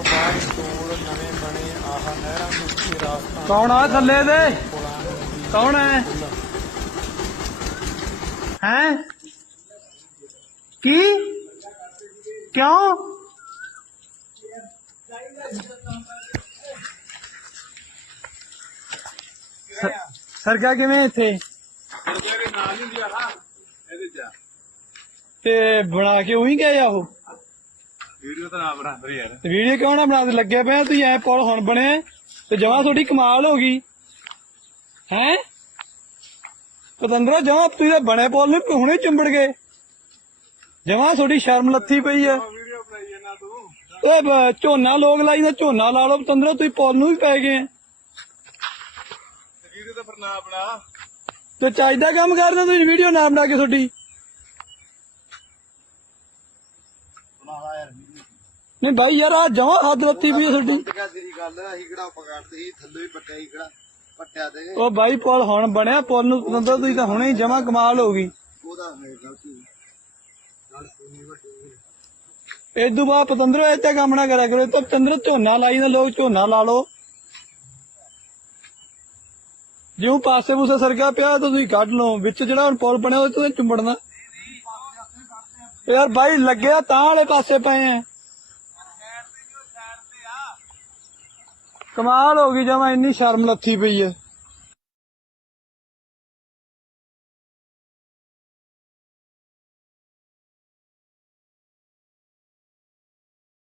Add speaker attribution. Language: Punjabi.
Speaker 1: ਤੋਂ ਬਾਅਦ ਟੋਲ ਨਵੇਂ ਬਣੇ ਆਹ ਨਹਿਰਾਂ ਦੇ ਉੱਤੇ ਰਾਸਤਾ
Speaker 2: ਕੌਣ ਆ ਥੱਲੇ ਦੇ? ਕੌਣ ਹੈ? ਹੈ? ਕੀ? ਕਿਉਂ? ਸਰ- ਸਰਕਾ ਕਿਵੇਂ ਇੱਥੇ? ਤੇ ਬਣਾ ਕੇ ਉਹੀ ਗਏ ਆ ਉਹ?
Speaker 3: ਵੀਡੀਓ ਤਾਂ ਨਾ ਬਣਾ ਦੋ ਯਾਰ
Speaker 2: ਤੇ ਵੀਡੀਓ ਕਿਉਂ ਨਾ ਬਣਾ ਲੱਗੇ ਪਏ? ਤੁਸੀਂ ਐ ਪੁਲ ਹੁਣ ਬਣੇ ਤੇ ਜਮਾ ਤੁਹਾਡੀ ਕਮਾਲ ਹੋ ਗਈ। ਹੈ? ਪਤੰਦਰਾ ਜਮਾ ਤੁਸੀਂ ਤਾਂ ਬਣੇ ਪੁਲ ਨੂੰ ਹੁਣੇ ਚਿੰਬੜ ਗਏ। ਜਮਾ ਤੁਹਾਡੀ ਸ਼ਰਮ ਲੱਥੀ ਪਈ
Speaker 3: ਵੀਡੀਓ ਬਣਾਈ ਤੂੰ।
Speaker 2: ਓਏ ਝੋਨਾ ਲੋਕ ਲਾਈ ਨਾ ਝੋਨਾ ਲਾ ਲਓ ਪਤੰਦਰਾ ਤੁਸੀਂ ਪੁਲ ਨੂੰ ਵੀ ਪੈ ਗਏ।
Speaker 3: ਵੀਡੀਓ ਤਾਂ ਫਿਰ ਨਾ ਬਣਾ।
Speaker 2: ਤੇ ਚਾਹੀਦਾ ਕੰਮ ਕਰਦੇ ਤੁਸੀਂ ਵੀਡੀਓ ਨਾ ਬਣਾ ਕੇ ਤੁਹਾਡੀ
Speaker 3: ਬਣਾ ਯਾਰ
Speaker 2: ਨਹੀਂ ਬਾਈ ਯਾਰ ਆ ਜਮਾ ਹੱਦ ਪਈ ਆ ਤੁਹਾਡੀ
Speaker 3: ਟਿਕਾ ਤੇਰੀ ਗੱਲ ਅਸੀਂ ਕਿਹੜਾ ਪਕਾੜਦੇ ਸੀ ਥੱਲੇ ਹੀ ਪੱਟਿਆ ਸੀ ਕਿਹੜਾ ਪੱਟਿਆ ਤੇ।
Speaker 2: ਉਹ ਬਾਈ ਪੁਲ ਹੁਣ ਬਣਿਆ ਪੁਲ ਨੂੰ ਪਤੰਦਰਾ ਤੁਸੀਂ ਤਾਂ ਹੁਣੇ ਹੀ ਜਮਾ ਕਮਾਲ ਹੋ ਗਈ।
Speaker 3: ਉਹਦਾ ਮੇਰੇ ਗਲਤੀ ਗੱਲ ਸੁਣੀ। ਵੱਡੀ
Speaker 2: ਇਦੋਂ ਬਾਅਦ ਪਤੰਦਰ ਇੱਥੇ ਕੰਮ ਨਾ ਕਰਿਆ ਕਰੋ ਤਾਂ ਪਤੰਦਰ ਝੋਨਾ ਲਾਈ ਨਾ ਲੋਕ ਝੋਨਾ ਲਾ ਲਓ। ਜਿਉਂ ਪਾਸੇ ਪੂਸੇ ਸਰਕਾ ਪਿਆ ਤਾਂ ਤੁਸੀਂ ਕੱਢ ਲਓ ਵਿੱਚ ਜਿਹੜਾ ਹੁਣ ਪੁਲ ਬਣਿਆ ਉਹ ਤੋਂ ਚੁੰਬੜਨਾ। ਯਾਰ ਬਾਈ ਲੱਗਿਆ ਤਾਂ ਵਾਲੇ ਪਾਸੇ ਪਏ ਆ। ਕਮਾਲ ਹੋ ਗਈ ਜਮਾ ਇੰਨੀ ਸ਼ਰਮ ਲੱਥੀ ਪਈ ਆ